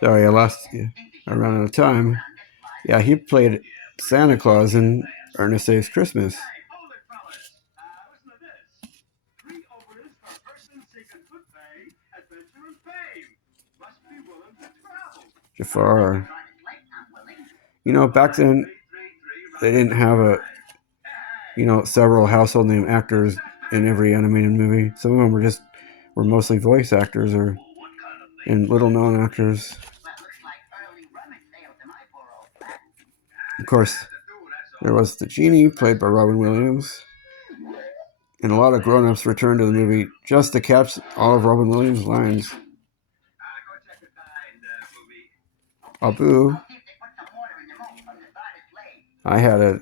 Sorry, I lost you. I ran out of time. Yeah, he played Santa Claus in Ernest Saves Christmas. Jafar. Back then they didn't have several household name actors in every animated movie. Some of them were mostly voice actors or and little known actors. Of course, there was the genie played by Robin Williams, and a lot of grown-ups returned to the movie just to catch all of Robin Williams' lines. Abu. I had a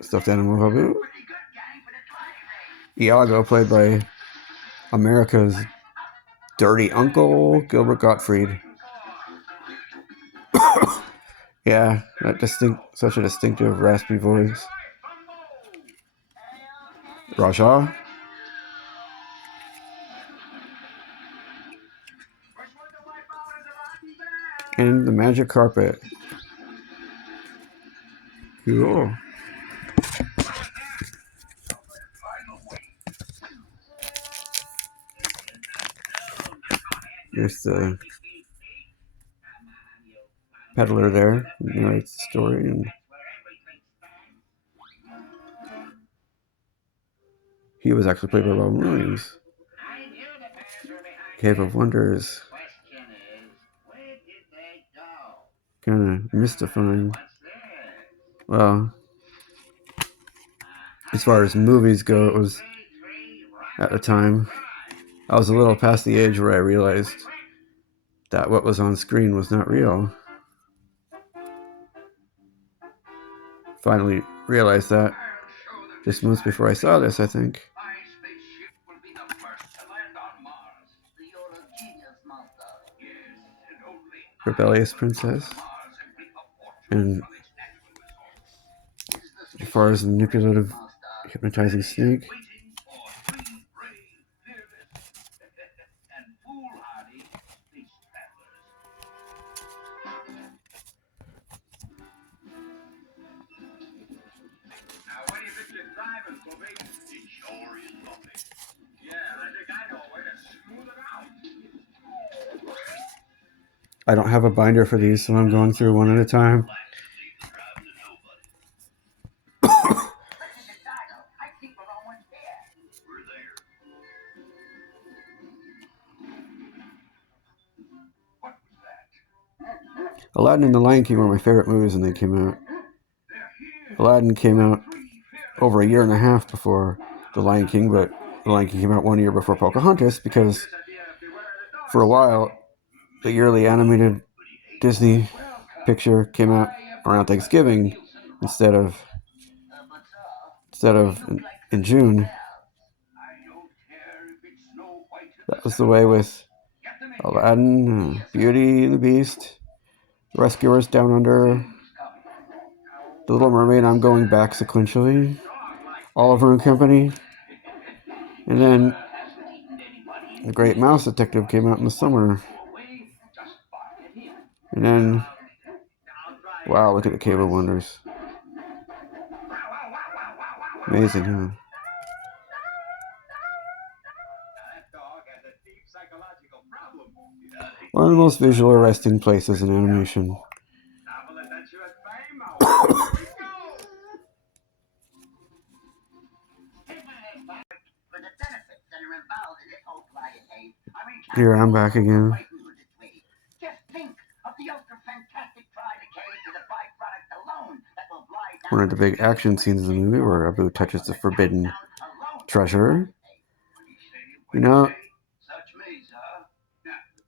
stuffed animal of Abu. Iago, played by America's dirty uncle, Gilbert Gottfried. Yeah, such a distinctive, raspy voice. Raja. And the magic carpet. Cool. There's the peddler there who narrates the story, and he was actually played by Robin Williams. Cave of Wonders. Kind of mystifying. Well, as far as movies go, it was at the time I was a little past the age where I realized that what was on screen was not real. Finally realized that just months before I saw this, I think. Rebellious Princess. And Jafar's manipulative, hypnotizing snake. I don't have a binder for these, so I'm going through one at a time. Aladdin and The Lion King were my favorite movies when they came out. Aladdin came out over a year and a half before The Lion King, but The Lion King came out 1 year before Pocahontas because for a while the yearly animated Disney picture came out around Thanksgiving instead of in June. That was the way with Aladdin, Beauty and the Beast, Rescuers Down Under, The Little Mermaid, I'm Going Back sequentially, Oliver and Company, and then The Great Mouse Detective came out in the summer. And then, wow, look at the Cave of Wonders. Amazing, huh? One of the most visual arresting places in animation. Here, I'm back again. One of the big action scenes in the movie where Abu touches the forbidden treasure.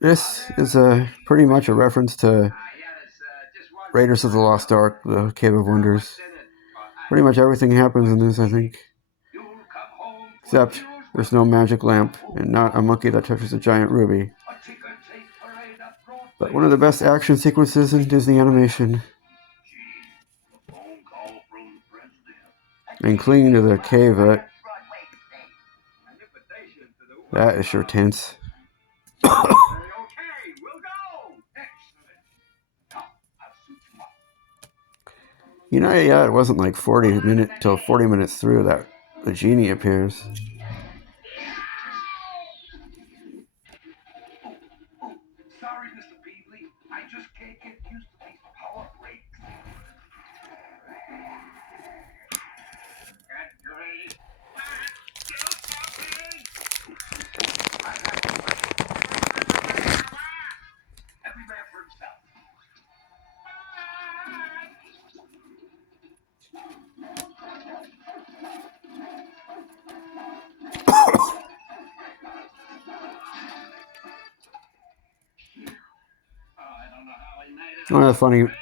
This is pretty much a reference to Raiders of the Lost Ark, the Cave of Wonders. Pretty much everything happens in this, I think. Except there's no magic lamp and not a monkey that touches a giant ruby. But one of the best action sequences in Disney animation. And clinging to the cave, that is sure tense. Yeah, it wasn't like 40 minutes through that the genie appears. Sorry, Mr. Peebly. I just can't get used to these power breaks. Every man for himself.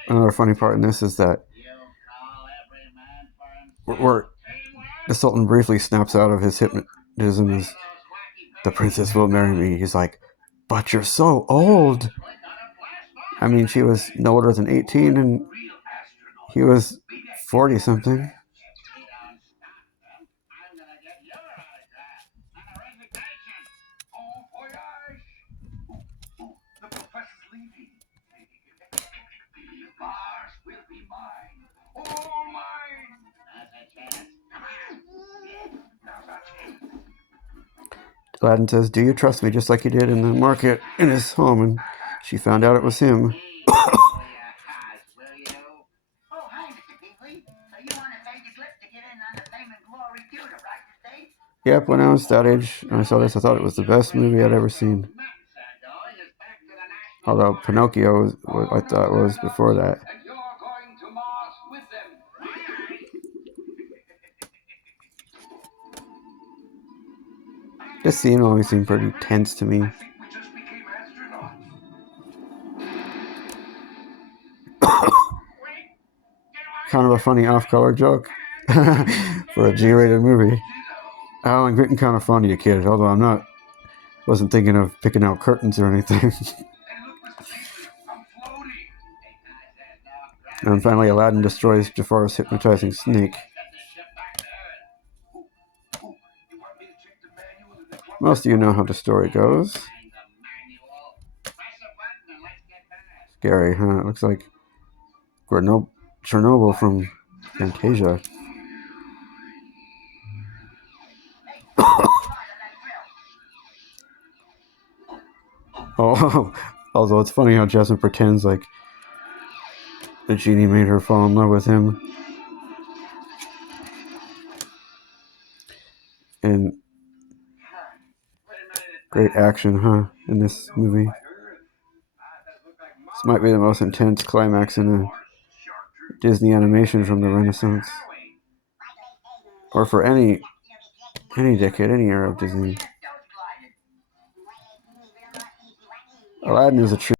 Another funny part in this is that where the Sultan briefly snaps out of his hypnotism as the princess will marry me. He's like, but you're so old. I mean, she was no older than 18 and he was 40 something. The professor's leaving. Mars will be mine. All mine. That's a chance. Come on. Now's our chance. Aladdin says, do you trust me just like you did in the market in his home? And she found out it was him. Oh, hi, Mr. Peebly. So you want to pay the clip to get in on the Fame and Glory Theater practice day? Yep, when I was that age and I saw this, I thought it was the best movie I'd ever seen. Although Pinocchio was what I thought was before that. And you're going to Mars with them. This scene always seemed pretty tense to me. I think we just became astronauts. Kind of a funny off-color joke for a G-rated movie. Alan Gritton kind of funny, a kid, although wasn't thinking of picking out curtains or anything. Hey, look, Mr. Peebly, I'm floating. And finally, Aladdin destroys Jafar's hypnotizing snake. Most of you know how the story goes. Scary, huh? It looks like Chernobyl from Fantasia. Oh, although it's funny how Jasmine pretends like the genie made her fall in love with him. And great action, huh, in this movie. This might be the most intense climax in a Disney animation from the Renaissance. Or for any decade, any era of Disney. Aladdin is a true